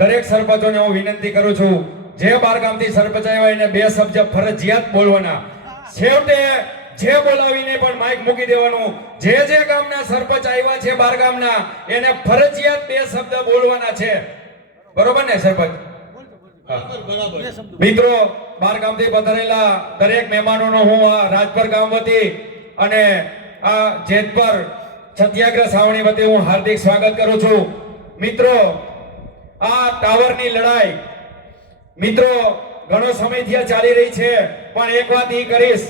દરેક સરપંચોને હું વિનંતી કરું છું, જે બારગામથી સરપંચ આવ્યા એને બે શબ્દ ફરજિયાત બોલવાના. છેવટે જે બોલાવીને પણ માઇક મૂકી દેવાનું. જે ગામના સરપંચ આવ્યા છે બારગામના એને ફરજિયાત બે શબ્દ બોલવાના છે. બરોબર ને સરપંચ? મિત્રો, બારગામથી પધારેલા દરેક મહેમાનોનો હું આ રાજપર ગામ વતી અને આ જેતપર સત્યાગ્રહ છાવણી વતી હું હાર્દિક સ્વાગત કરું છું. મિત્રો, આ ટાવરની લડાઈ મિત્રો ઘણો સમયથી ચાલી રહી છે, પણ એક વાત ઈ કરીશ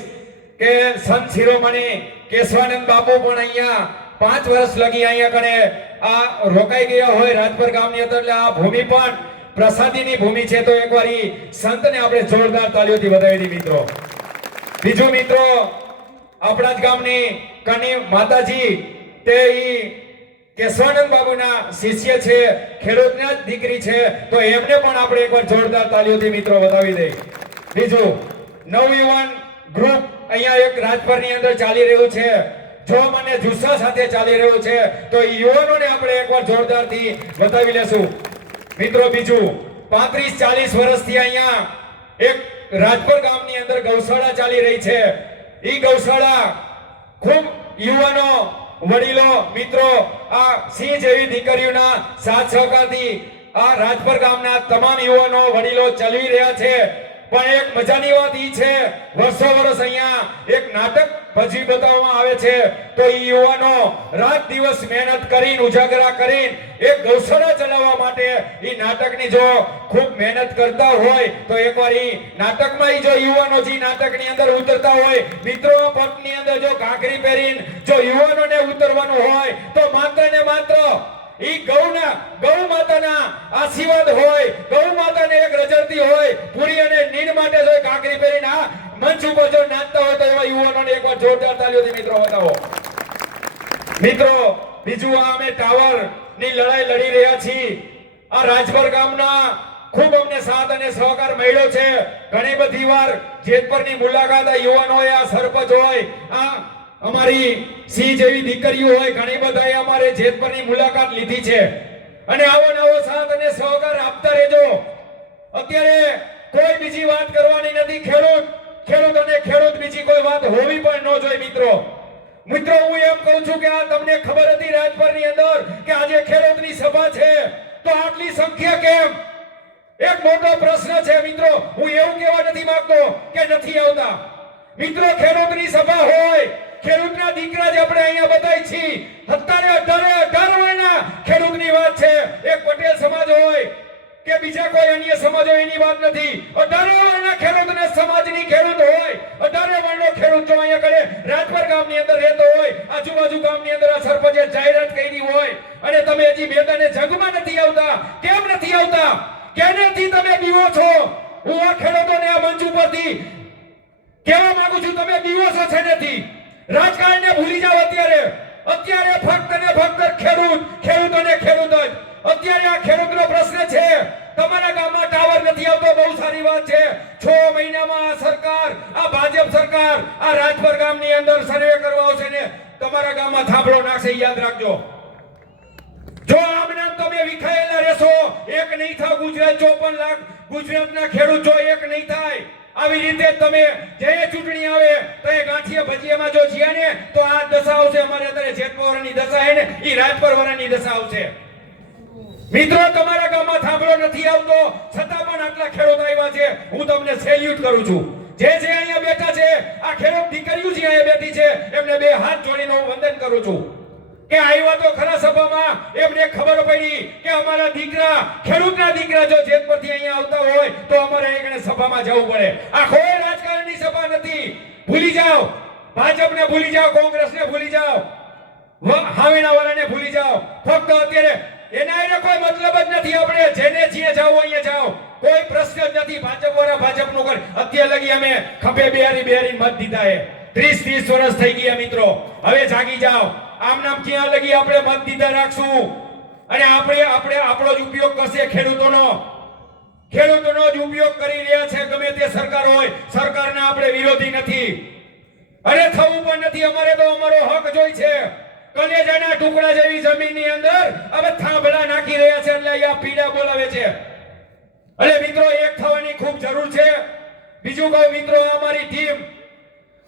કે સંત શિરોમણી કેશવાનંદ બાપુ પણ અહીંયા 5 વર્ષ લગી અહીંયા કણે આ રોકાઈ ગયા હોય રાજપર ગામની અંદર. એટલે આ ભૂમિ પણ પ્રસાદીની ભૂમિ છે. તો એકવાર ઈ સંતને આપણે જોરદાર તાળીઓથી વધાવી દી મિત્રો. બીજું મિત્રો, આપણા જ ગામની કની માતાજી તે ઈ કેશવાનંદ બાબુના શિષ્ય છે, ખેડૂતના જ દીકરી છે. તો એમને પણ આપણે એકવાર જોરદાર તાળીઓથી મિત્રો વધાવી દઈએ. બીજું, નવયુવાન ગ્રુપ અહીંયા એક રાજપરની અંદર ચાલી રહ્યું છે, જો મને જુસ્સા સાથે ચાલી રહ્યું છે. તો યુવાનોને આપણે એકવાર જોરદારથી વધાવી લેશું મિત્રો. બીજું, 35-40 વર્ષથી અહીંયા એક રાજપર ગામની અંદર ગૌશાળા ચાલી રહી છે. ઈ ગૌશાળા ખૂબ યુવાનો, વડીલો મિત્રો આ સિંહ જેવી દીકરીઓના સાથ સહકારથી આ રાજપર ગામના તમામ યુવાનો વડીલો ચલાવી રહ્યા છે. પણ એક મજાની વાત ઈ છે, વર્ષો વર્ષ અહીંયા એક નાટક ભજવી બતાવવામાં આવે છે. તો ઈ યુવાનો રાત દિવસ મહેનત કરીને ઉજાગરા કરીને એક ગૌશાળા ચલાવવા માટે ઈ નાટકની જો ખૂબ મહેનત કરતા હોય તો એકવાર ઈ નાટકમાં ઈ જો યુવાનો જે નાટકની અંદર ઉતરતા હોય મિત્રો, પટની અંદર જો ઘાઘરી પહેરીને જો યુવાનોને ઉતરવાનું હોય તો માત્ર ને માત્ર ઈ ગૌ માતાના આશીર્વાદ હોય, ગૌ માતાને એક રજળતી હોય પૂરી અને નીંદ માટે જો ઘાઘરી પહેરીને આ મંચ ઉપર જો નાચતા હોય તો એવા યુવાનોને એકવાર જોરદાર તાળીઓથી મિત્રો બતાવો. મિત્રો, બીજું આ અમે ટાવર ની લડાઈ લડી રહ્યા છીએ. આ રાજપર ગામના ખૂબ અમને સાથ અને સહકાર મળ્યો છે. ઘણી બધી વાર જેતપરની મુલાકાત આ યુવાનો હોય, આ સરપંચ હોય, આ અમારી સિંહ જેવી દીકરીઓ હોય, ઘણી બધાએ અમારે જેતપરની મુલાકાત લીધી છે. અને આવો નવો સાથ અને સહકાર આપતા રહેજો. અત્યારે કોઈ બીજી વાત કરવાની નથી. ખેડૂત અને ખેડૂત, બીજી કોઈ વાત હોવી પણ ન જોઈએ મિત્રો. મિત્રો, હું એમ કહું છું કે આ તમને ખબર હતી રાજપરની અંદર કે આજે ખેડૂતની સભા છે, તો આટલી સંખ્યા કેમ? એક મોટો પ્રશ્ન છે મિત્રો. હું એવું કહેવા નથી માંગતો કે નથી આવતા. મિત્રો, ખેડૂતની સભા હોય, ખેડૂતના દીકરા જ આપણે અહીંયા બધાય છીએ. અત્યારે 18 વર્ષના ખેડૂતની વાત છે. એક પટેલ સમાજ હોય કે બીજા કોઈ અન્ય સમાજ હોય એની વાત નથી. 18 વર્ષના ખેડૂતને સમાજની ખેડૂત હોય, 18 વર્ષનો ખેડૂત જો અહીંયા કરે રાજપર ગામની અંદર રહેતો હોય, આજુબાજુ ગામની અંદર આ સરપંચે જાહેરાત કરી હોય અને તમે હજી મેદાને જગમાં નથી આવતા. કેમ નથી આવતા? કેનેથી તમે બીવો છો? હું આ ખેડૂતોને આ મંચ ઉપરથી કહેવા માંગુ છું, તમે બીવો છો છે નથી. રાજકારણને ભૂલી જાઓ. અત્યારે ફક્ત ને ફક્ત ખેડૂત અને ખેડૂત જ. અત્યારે આ ખેડૂતનો પ્રશ્ન છે. તમારા ગામમાં ટાવર નથી આવતો, બહુ સારી વાત છે. 6 મહિનામાં આ સરકાર, આ ભાજપ સરકાર આ રાજપર ગામની અંદર સર્વે કરવા આવશે ને તમારા ગામમાં થાંભલો નાખશે. યાદ રાખજો. જો આમનામ તમે વિખાયેલા રહેશો, એક નહીં થાવ. ગુજરાત 54 લાખ ગુજરાતના ખેડૂત જો એક નહીં થાય, આવી રીતે તમે જે ચૂંટણી આવે તો એ ગાંઠિયા ભજીયામાં જો જીયા ને તો આ દશા આવશે. અમારે અત્યારે જેતપરની દશા છે ને ઈ રાજપર વરાની દશા આવશે. મિત્રો, તમારા ગામમાં થાંભલો નથી આવતો છતાં પણ આટલા ખેડૂત આવ્યા છે. હું તમને સેલ્યુટ કરું છું. જે અહીંયા બેઠા છે, આ ખેડૂત દીકરીઓ જે અહીંયા બેઠી છે એમને 2 હાથ જોડીને હું વંદન કરું છું કે આવ્યા તો ખરા સભામાં. એમને ખબર પડી કે અમારા દીકરા, ખેડૂતના દીકરા જો જેતપરથી અહીંયા આવતા હોય તો અમારે અહીંયા સભામાં જવું પડે. આ કોઈ રાજકારણની સભા નથી. ભૂલી જાઓ, ભાજપને ભૂલી જાઓ, કોંગ્રેસને ભૂલી જાઓ, હાવેણાવાળાને ભૂલી જાઓ. ફક્ત અત્યારે એના કોઈ મતલબ જ નથી. આપણે જેને જીએ જાવ અહીંયા જાઓ, કોઈ પ્રશ્ન જ નથી. ભાજપ વાળા ભાજપનું કર. અત્યારે લગી અમે ખભે બેહારી મત દીધા હે. 30 વર્ષ થઈ ગયા મિત્રો. હવે જાગી જાઓ. આમ નામ ક્યાં લગી આપણે મત દીધા રાખશું અને આપણે આપણો જ ઉપયોગ કરશે. ખેડૂતોનો જ ઉપયોગ કરી રહ્યા છે ગમે તે સરકાર હોય. સરકારના આપણે વિરોધી નથી અને થવું પણ નથી. અમારે તો અમારો હક જોઈ છે. કલેજાના ટુકડા જેવી જમીનની અંદર હવે થાંભલા નાખી રહ્યા છે એટલે અહીંયા પીડા બોલાવે છે. એટલે મિત્રો એક થવાની ખૂબ જરૂર છે. બીજું કહું મિત્રો, અમારી ટીમ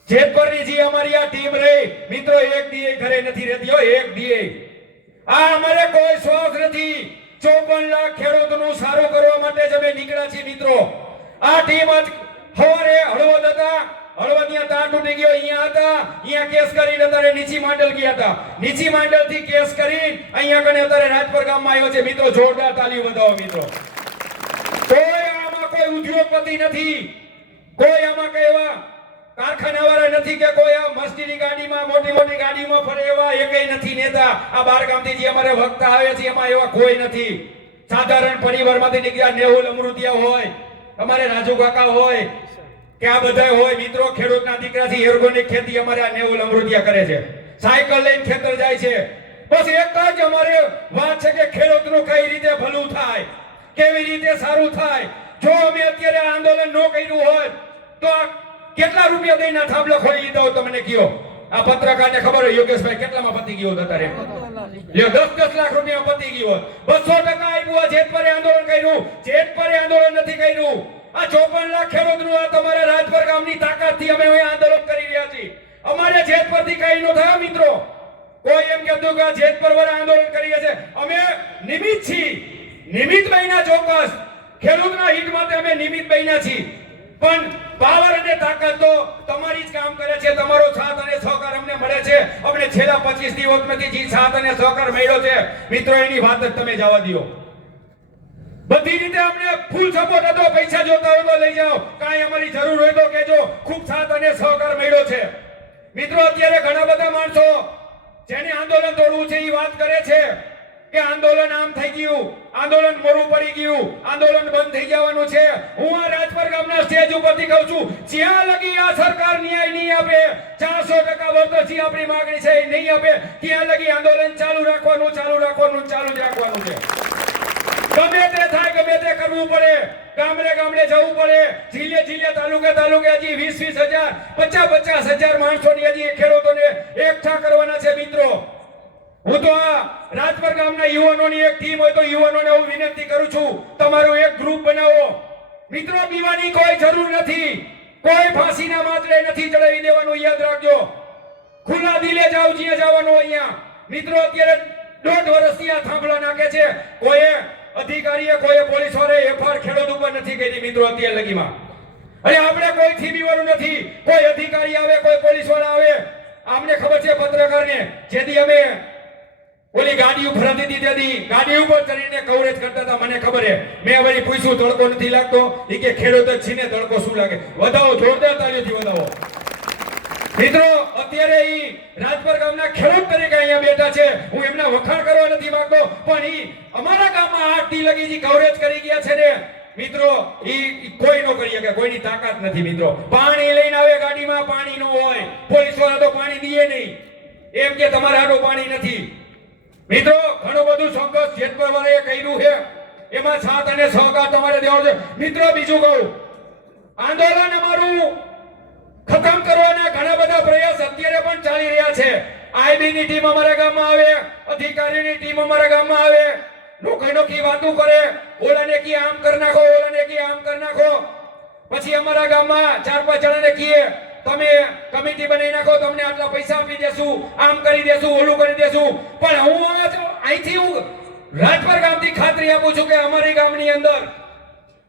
જેતપુરની જે અમારી આ ટીમ રહી મિત્રો, એક દીએ ઘરે નથી રહેતી હો, એક દીએ. આ અમારે કોઈ સ્વાર્થ નથી. 54 લાખ ખેડૂતોનું સારું કરવા માટે જ અમે નીકળ્યા છીએ મિત્રો. આ ટીમ આજ સવારે હળવદ હતા, હળવદની તાર તૂટી ગયો, અહીંયા હતા, અહીંયા કેસ કરીને અત્યારે નીચી માંડલ ગયા હતા, નીચી માંડલ થી કેસ કરીને અહીંયા કને અત્યારે રાજપર ગામમાં આવ્યો છે મિત્રો. જોરદાર તાલી વધાવો મિત્રો. કોઈ આમાં કોઈ ઉદ્યોગપતિ નથી, કોઈ આમાં કઈ એવા કારખાના વાળા નથી કે કોઈ આ મસ્તીની ગાડીમાં મોટી મોટી ગાડીમાં ફરે એવા એકેય નથી નેતા. આ બાર ગામથી જે અમારે વક્તા આવે છે એમાં એવા કોઈ નથી. સાધારણ પરિવારમાંથી નીકળ્યા નેહુલ અમૃતિયા હોય, અમારે રાજુ કાકા હોય કે આ બધા હોય મિત્રો, ખેડૂતના દીકરાથી ઓર્ગેનિક ખેતી અમારે આ નેહુલ અમૃતિયા કરે છે. સાયકલ લઈને ખેતર જાય છે. બસ એક જ અમારે વાત છે કે ખેડૂતનું કઈ રીતે ભલું થાય, કેવી રીતે સારું થાય. જો અમે અત્યારે આંદોલન ન કર્યું હોત તો કેટલા રૂપિયા દઈને થાંભલો ખોલી લીધા હોત તમને કયો? આ પત્રકારને ખબર હોય યોગેશભાઈ કેટલામાં પતી ગયો હતો અત્યારે? લ્યો 10 લાખ રૂપિયા પતી ગયો. 200% આપ્યું. જેતપરે આંદોલન કર્યું, જેતપરે આંદોલન નથી કર્યું. આ 54 લાખ ખેડૂતનું આ તમારા રાજપર ગામની તાકાતથી અમે અહીં આંદોલન કરી રહ્યા છીએ. અમારે જેતપરથી કઈ ન થાય મિત્રો. કોઈ એમ કહેતું કે જેતપર વાળા આંદોલન કરીએ છે, અમે નિમિત્ત છીએ. નિમિત્ત બન્યા ચોક્કસ, ખેડૂતના હિત માટે અમે નિમિત્ત બન્યા છીએ. પણ પાવર અને તાકાત તો તમારી જ કામ કરે છે. તમારો સાથ અને સહકાર અમને મળે છે. અમને છેલ્લા 25 દિવસમાંથી જે સાથ અને સહકાર મળ્યો છે મિત્રો, એની વાત જ તમે જવા દો. બધી રીતે અમને ફૂલ સપોર્ટ હતો. પૈસા જોતા હોય તો લઈ જાઓ, કાંઈ અમારી જરૂર હોય તો કહેજો. ખૂબ સાથ અને સહકાર મળ્યો છે મિત્રો. અત્યારે ઘણા બધા માણસો જેને આંદોલન તોડવું છે એ વાત કરે છે કે આંદોલન આમ થઈ ગયું, આંદોલન મોરું પડી ગયું, આંદોલન બંધ થઈ જવાનું છે. હું આ રાજપર ગામના સ્ટેજ ઉપરથી કહું છું, જ્યાં લગી આ સરકાર ન્યાય નહીં આપે, 400% વળતરથી આપણી માંગણી છે એ નહીં આપે, ત્યાં લગી આંદોલન ચાલુ રાખવાનું, ચાલુ રાખવાનું, ચાલુ જ રાખવાનું છે. ગમે તે થાય, ગમે તે કરવું પડે, ગામડે ગામડે જવું પડે, જિલ્લે જિલ્લે તાલુકે તાલુકે હજી 20-20 હજાર 50-50 હજાર માણસોની હજી ખેડૂતોને એકઠા કરવાના છે મિત્રો. હું તો આ રાજપર ગામના યુવાનોની એક ટીમ હોય તો યુવાનોને હું વિનંતી કરું છું, તમારું એક ગ્રુપ બનાવો મિત્રો. બીવાની કોઈ જરૂર નથી, કોઈ ફાંસીના માત્રે નથી ચડાવી દેવાનું, યાદ રાખજો. ખુલ્લા દિલે જાવ જ્યાં જવાનું અહીંયા મિત્રો. અત્યારે 1.5 વર્ષથી આ થાંભલા નાખે છે. કોઈ અધિકારીએ, કોઈ પોલીસ વાળાએ એફઆર ખેડૂત ઉપર નથી કરી મિત્રો અત્યાર લગીમાં. અને આપણે કોઈ થી બીવાનું નથી. કોઈ અધિકારી આવે, કોઈ પોલીસ વાળા આવે, અમને ખબર છે પત્રકારને જેથી અમે ઓલી ગાડી ઉપર હતી તેથી ગાડી ઉપર ચડીને કવરેજ કરતા હતા. મને ખબર છે. મેં વળી પૂછ્યું તડકો નથી લાગતો? એ કે ખેડૂત જ છીને તડકો શું લાગે? વધાવો, જોરદાર તાળીઓથી વધાવો મિત્રો. અત્યારે ઈ રાજપર ગામના ખેડૂત તરીકે અહીંયા બેઠા છે. હું એમના વખાણ કરવા નથી માંગતો, પણ ઈ અમારા ગામમાં 8 દી લગી જે કવરેજ કરી ગયા છે ને મિત્રો, ઈ કોઈ નો કરી શકે, કોઈની તાકાત નથી મિત્રો. પાણી લઈને આવે ગાડીમાં, પાણી નો હોય, પોલીસ વાળા તો પાણી દીએ નહીં, એમ કે તમારે આડો પાણી નથી મિત્રો. ઘણું બધું સંઘર્ષ જેતપર વાળાએ કર્યું છે, એમાં સાથ અને સહકાર તમારે દેવો છે મિત્રો. બીજું કહું, આંદોલન અમારું ખતમ કરવાના ઘણા બધા પ્રયાસ અત્યારે પણ ચાલી રહ્યા છે. આઈબી ની ટીમ અમારા ગામમાં આવે, અધિકારીની ટીમ અમારા ગામમાં આવે, નોખી નોખી વાતો કરે, ઓલાને કી આમ કરી નાખો, ઓલાને કી આમ કરી નાખો. પછી અમારા ગામમાં 4-5 જણાને કીએ તમે કમિટી બનાવી નાખો, તમને આટલા પૈસા આપી દેશું, આમ કરી દેશું, ઓલું કરી દેશું. પણ હું અહીંથી હું રાજપર ગામથી ખાતરી આપું છું કે અમારી ગામની અંદર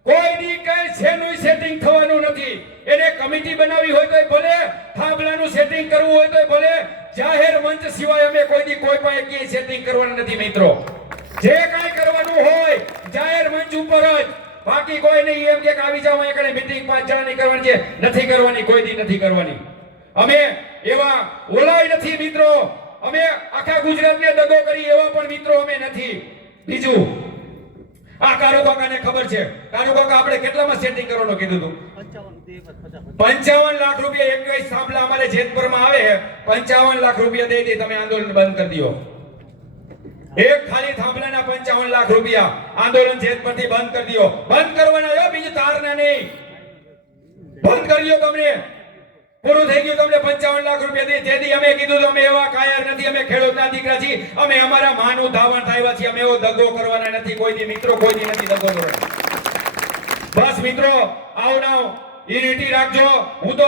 કોઈની કઈ શેનું સેટિંગ થવાનું નથી. એને કમિટી બનાવી હોય તોય ભલે, થાંભલાનું સેટિંગ કરવું હોય તોય ભલે, જાહેર મંચ સિવાય અમે કોઈ પાસે ક્યાંય સેટિંગ કરવાનું નથી મિત્રો. જે કાંઈ કરવાનું હોય જાહેર મંચ ઉપર જ, બાકી કોઈ નહીં એમ કે આવી જાવ અહીંયા કને મીટિંગ 5 જણાની કરવાની છે, નથી કરવાની, કોઈ દી નથી કરવાની. અમે એવા ઓલાય નથી મિત્રો. અમે આખા ગુજરાતને દગો કરી એવા પણ મિત્રો અમે નથી. બીજું, આ કારો કાકાને ખબર છે, કારો કાકા આપણે કેટલામાં સેટિંગ કરવાનું કીધું હતું? 55 લાખ રૂપિયા 21 થાંભલા અમારે જેતપુરમાં આવે, 55 લાખ રૂપિયા દઈ દે, તમે આંદોલન બંધ કરી દો. એક ખાલી થાંભલાના 55 લાખ રૂપિયા, આંદોલન જેતપુરથી બંધ કરી દો. બંધ કરવાના, બીજું તારના નહીં, બંધ કરી દો. તમને પૂરું થઈ ગયું તમને 55 લાખ રૂપિયા દી તેથી અમે કીધું તો અમે એવા કાયર નથી અમે ખેડૂતના દીકરા છીએ અમે અમારા માનું ધાવણ થાવ્યા છીએ અમે એવો દગો કરવાના નથી કોઈ દી મિત્રો કોઈ દી નથી દગો કરવાનો બસ મિત્રો આવનાવ યુનિટી રાખજો હું તો